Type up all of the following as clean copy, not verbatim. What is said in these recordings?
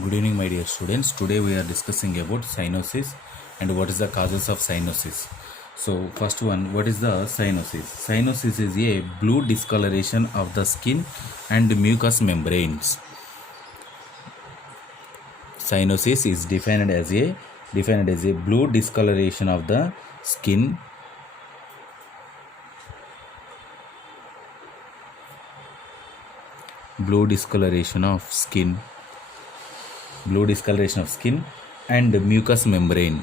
Good evening, my dear students. Today we are discussing about cyanosis and what is the causes of cyanosis. So, first one, what is the cyanosis? Cyanosis is a blue discoloration of the skin and mucous membranes. Cyanosis is defined as a blue discoloration of the skin blue discoloration of skin and mucous membrane.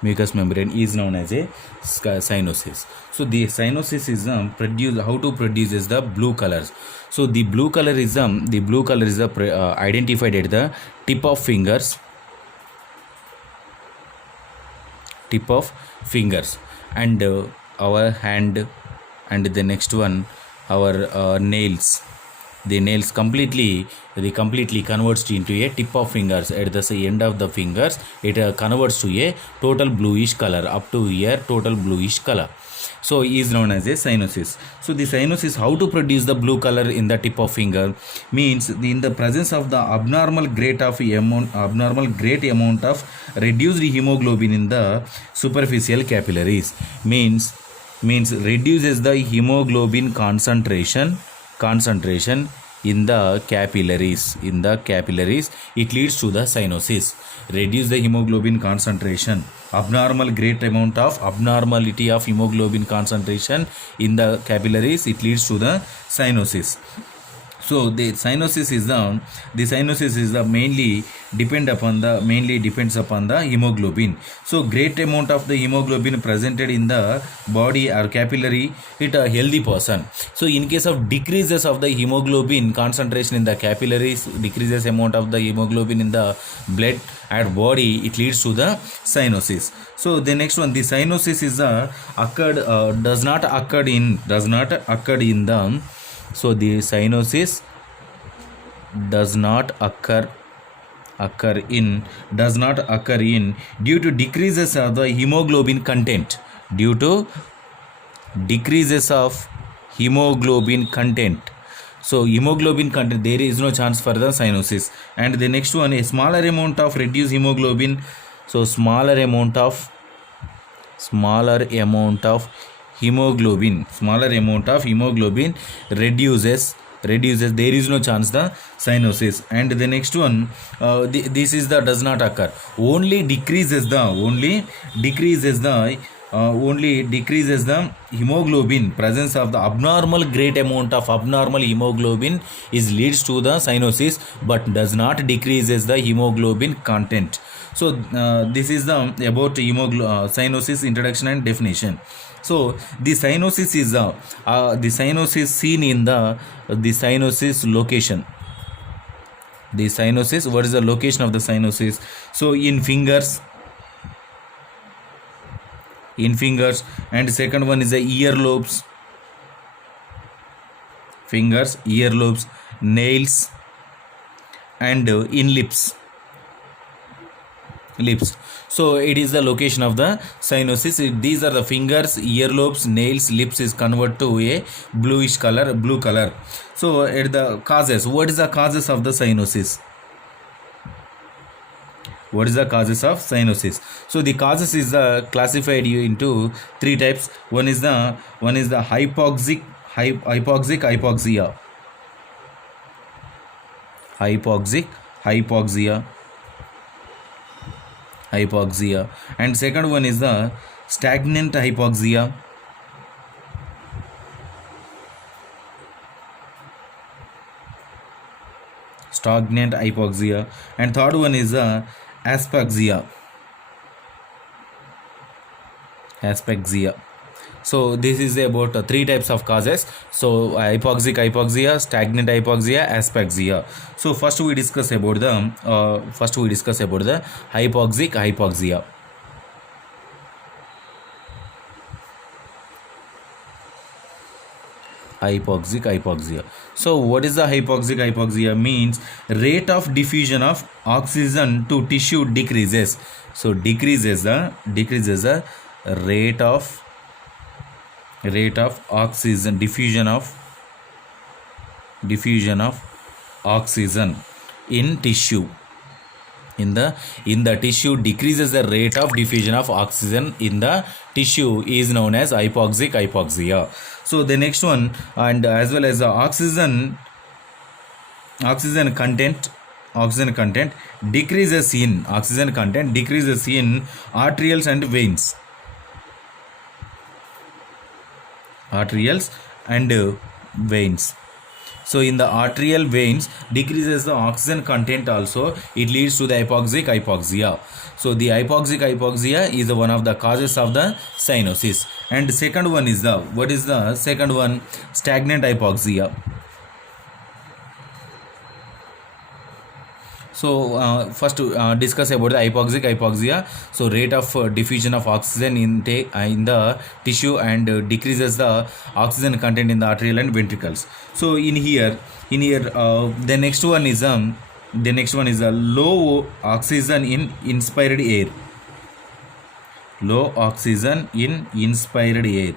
Mucous membrane is known as a cyanosis. So the cyanosis is how to produce is the blue colors. So the blue color is identified at the tip of fingers and our hand, and the next one our nails. The nails completely converts into a tip of fingers. At the end of the fingers, it converts to a total bluish color, up to here total bluish color. So is known as a cyanosis. So the cyanosis, how to produce the blue color in the tip of finger, means in the presence of the abnormal great amount of reduced hemoglobin in the superficial capillaries. Means reduces the hemoglobin concentration in the capillaries. It leads to the cyanosis. Reduce the hemoglobin concentration, abnormality of hemoglobin concentration in the capillaries, it leads to the cyanosis. So the cyanosis is the mainly depends upon the hemoglobin. So great amount of the hemoglobin presented in the body or capillary, it a healthy person. So in case of decreases of the hemoglobin concentration in the capillaries, decreases amount of the hemoglobin in the blood and body, it leads to the cyanosis. So the next one, the cyanosis is does not occur in the. So the cyanosis does not occur in due to decreases of the hemoglobin content. So hemoglobin content, there is no chance for the cyanosis. And the next one, a smaller amount of reduced hemoglobin. So smaller amount of hemoglobin reduces, there is no chance the cyanosis. And the next one, this is the does not occur, only decreases the hemoglobin. Presence of the abnormal great amount of abnormal hemoglobin is leads to the cyanosis, but does not decreases the hemoglobin content. So this is the about cyanosis introduction and definition. So the cyanosis is the cyanosis seen in the cyanosis location. The cyanosis, what is the location of the cyanosis? So in fingers, and second one is the earlobes, nails, and in lips. So it is the location of the cyanosis. These are the fingers, earlobes, nails, lips is converted to a blue color. So at the causes, what is the causes of the cyanosis? So the causes is classified into three types. One is the hypoxic hypoxia, and second one is the stagnant hypoxia, and third one is the aspaxia. So this is about three types of causes. So hypoxia, stagnant hypoxia, aspaxia. So first we discuss about the hypoxic hypoxia. So what is the hypoxic hypoxia? Means rate of diffusion of oxygen to tissue decreases. So decreases the rate of oxygen diffusion of diffusion of oxygen in tissue. In the tissue decreases the rate of diffusion of oxygen in the tissue is known as hypoxic hypoxia. So the next one, and as well as the oxygen content decreases in arterioles and veins. So in the arterial veins decreases the oxygen content also, it leads to the hypoxic hypoxia. So the hypoxic hypoxia is one of the causes of the cyanosis. And second one is what is the second one? Stagnant hypoxia. So first discuss about the hypoxic hypoxia. So rate of diffusion of oxygen intake in the tissue and decreases the oxygen content in the arterial and ventricles. So in here the next one is a low oxygen in inspired air. Low oxygen in inspired air.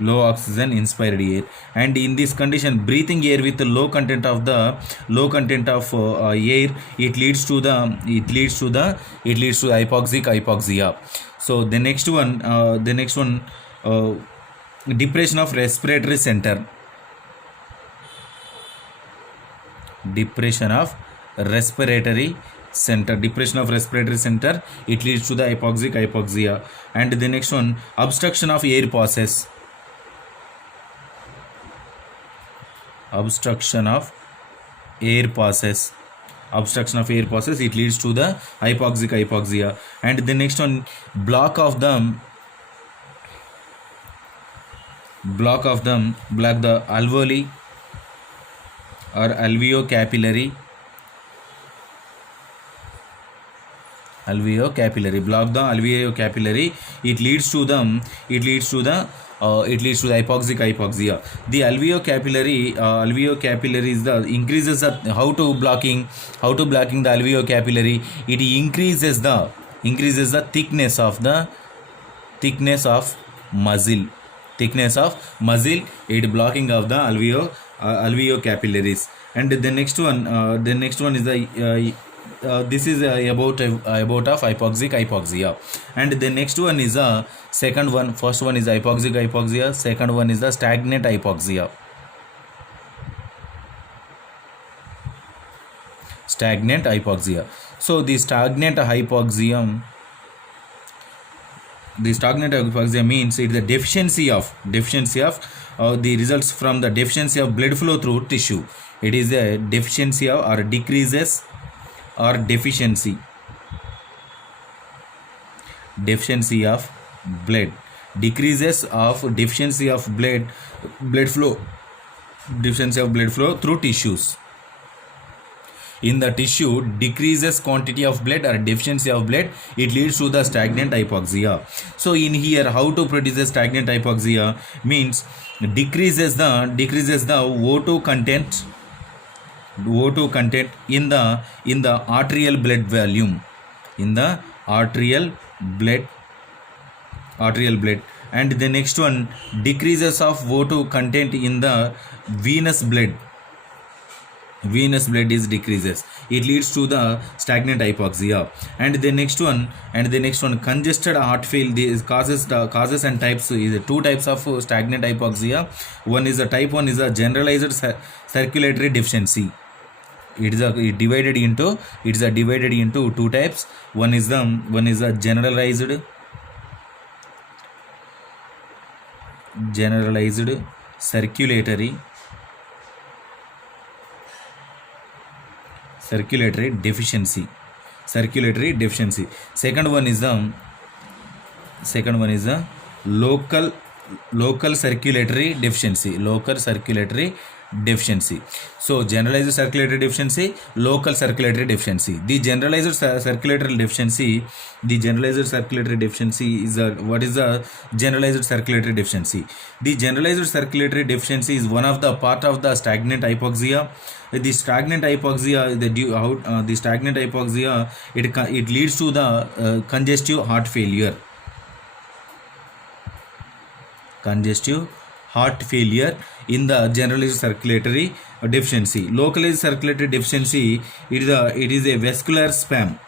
Low oxygen inspired air, and in this condition breathing air with low content of air, it leads to hypoxic hypoxia. So the next one depression of respiratory center. Depression of respiratory center, it leads to the hypoxic hypoxia. And the next one, obstruction of air passes. Obstruction of air passes, it leads to the hypoxic hypoxia. And the next one, block of the alveoli or alveocapillary. Block the alveocapillary, it leads to the hypoxic hypoxia. The alveocapillary is the increases the how to blocking the alveocapillary. It increases the thickness of muscle. It blocking of the alveocapillaries. And the next one is the this is about of hypoxic hypoxia. And the next one is second one. First one is hypoxic hypoxia, second one is the stagnant hypoxia. So the stagnant hypoxia means it is the deficiency of the results from the deficiency of blood flow through tissue. It is a deficiency of or decreases or deficiency of blood, decreases of deficiency of blood flow through tissues. In the tissue decreases quantity of blood or deficiency of blood, it leads to the stagnant hypoxia. So in here, how to produce the stagnant hypoxia means decreases the O2 content in the arterial blood volume, and the next one, decreases of O2 content in the venous blood is decreases, it leads to the stagnant hypoxia. And the next one congested heart failure. These causes and types is two types of stagnant hypoxia. One is a type 1 is a generalized circulatory deficiency. It is divided into two types. One is a generalized circulatory deficiency. Second one is a local circulatory deficiency. So generalized circulatory deficiency, local circulatory deficiency. The generalized circulatory deficiency is what is the generalized circulatory deficiency? The generalized circulatory deficiency is one of the part of the stagnant hypoxia. The stagnant hypoxia, it leads to the congestive heart failure. congestive heart failure. In the generalized circulatory deficiency, localized circulatory deficiency, it is a vascular spasm.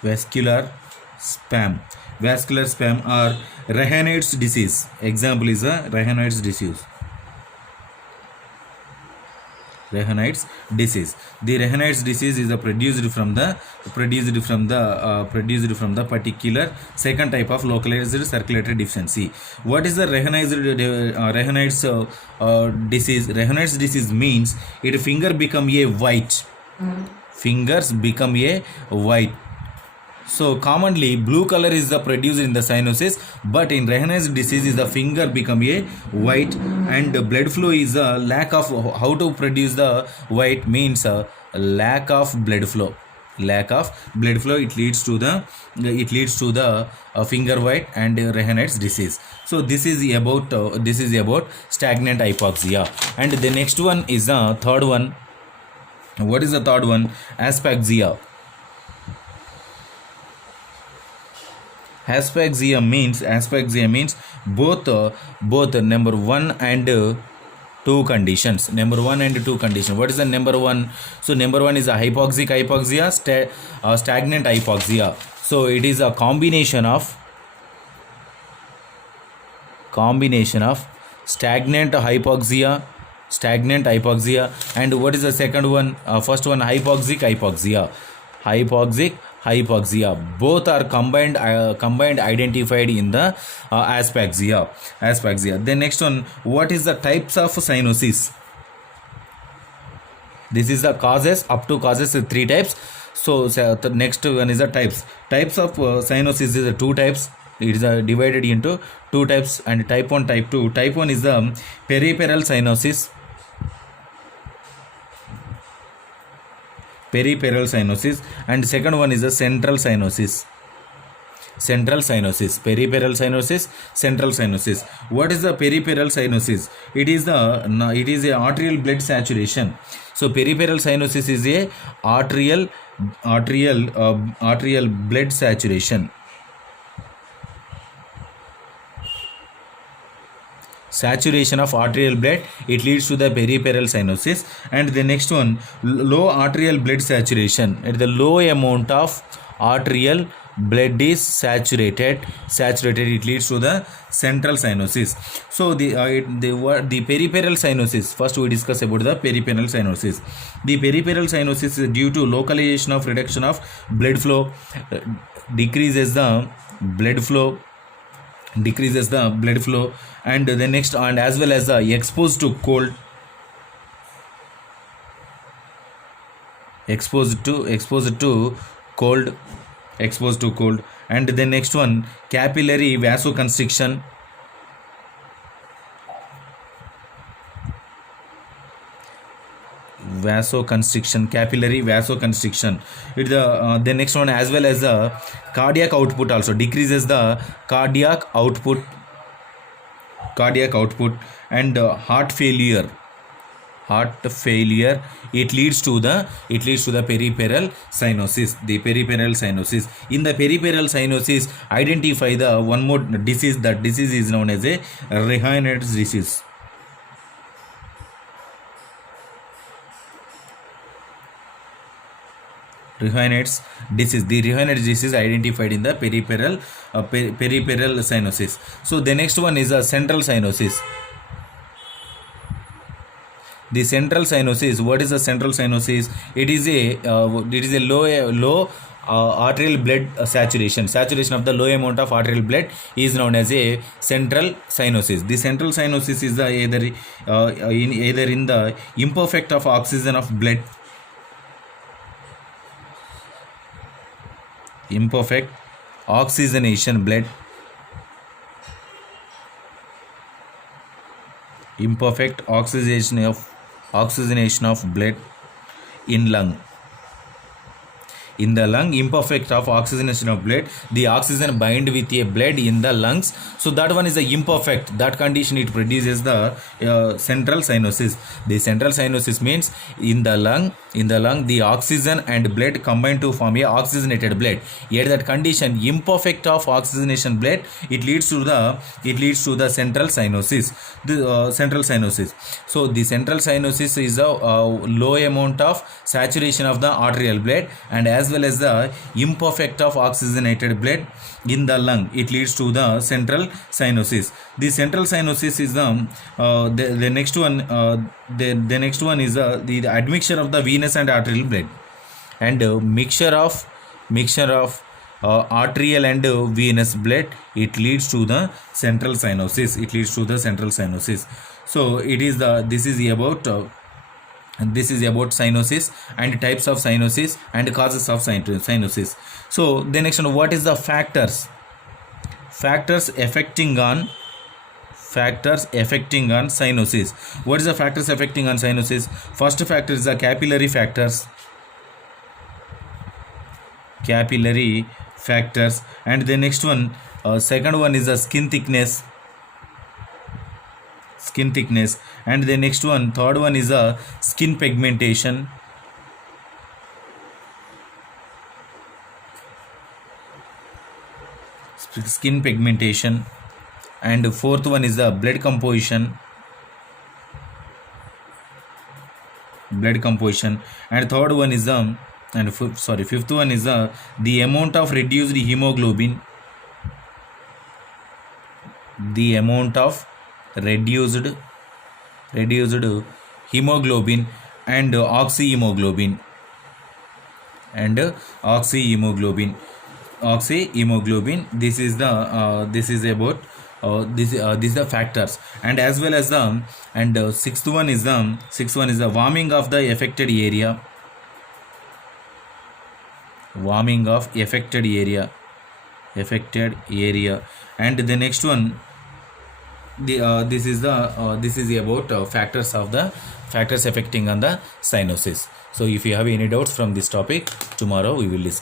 Vascular spasm or Raynaud's disease. Example is a Raynaud's disease. Raynaud's disease. The Raynaud's disease is produced from the particular second type of localized circulatory deficiency. What is the Raynaud's disease? Raynaud's disease means it finger become a white. Fingers become a white. So commonly blue color is the produced in the cyanosis, but in Raynaud's disease is the finger become a white, and blood flow is a lack of. How to produce the white means a lack of blood flow. It leads to the finger white and Raynaud's disease. So this is about stagnant hypoxia. And the next one is the third one. What is the third one? Aspaxia. Aspaxia means both number 1 and 2 conditions. What is the number 1? So number 1 is a hypoxia, stagnant hypoxia. So it is a combination of stagnant hypoxia, and what is the second one? First one, hypoxic hypoxia. Both are combined identified in the aspaxia. The next one, what is the types of cyanosis? This is the causes. Up to causes 3 types. So the next one is the types of cyanosis. Is 2 types. It is divided into 2 types, and type 1, type 2. Type 1 is the peripheral cyanosis. And second one is the central cyanosis. Peripheral cyanosis, central cyanosis. What is the peripheral cyanosis? It is a arterial blood saturation. So peripheral cyanosis is a arterial blood saturation. Saturation of arterial blood, it leads to the peripheral cyanosis. And the next one, low arterial blood saturation. At the low amount of arterial blood is saturated, it leads to the central cyanosis. So the peripheral cyanosis, first we discuss about the peripheral cyanosis. The peripheral cyanosis is due to localization of reduction of blood flow, decreases the blood flow, and the next, and as well as exposed to cold, and the next one, capillary vasoconstriction, capillary vasoconstriction. The next one, as well as the cardiac output, also decreases the cardiac output, and heart failure. It leads to the peripheral cyanosis. In the peripheral cyanosis, identify the one more disease. That disease is known as a Raynaud's disease. Raynaud's disease. The Raynaud's disease identified in the peripheral cyanosis. So the next one is a central cyanosis. The central cyanosis. What is the central cyanosis? It is a low arterial blood saturation of the low amount of arterial blood is known as a central cyanosis. The central cyanosis is either in the imperfect of oxygen of blood, imperfect oxygenation blood, imperfect oxygenation of blood in lung. In the lung, imperfect of oxygenation of blood, the oxygen bind with a blood in the lungs. So that one is the imperfect. That condition, it produces the central cyanosis. The central cyanosis means in the lung, In the lung, the oxygen and blood combine to form a oxygenated blood. At that condition, imperfect of oxygenation blood, it leads to the central cyanosis. The central cyanosis. So the central cyanosis is a low amount of saturation of the arterial blood, and as well as the imperfect of oxygenated blood in the lung, it leads to the central cyanosis. The central cyanosis is the next one. The next one is the admixture of the venous and arterial blood, and mixture of arterial and venous blood, it leads to the central cyanosis. So this is about cyanosis and types of cyanosis and causes of cyanosis. So the next one, what is the factors affecting on cyanosis? What is the factors affecting on cyanosis? First factor is the capillary factors, and the next one, second one is the skin thickness, and the next one, third one is the skin pigmentation, and fourth one is the blood composition, and third one is fifth one is the amount of reduced hemoglobin, and oxyhemoglobin. This is about this is the factors, and as well as the sixth one is the warming of the affected area, and the next one, this is about factors affecting on the cyanosis. So if you have any doubts from this topic, tomorrow we will discuss.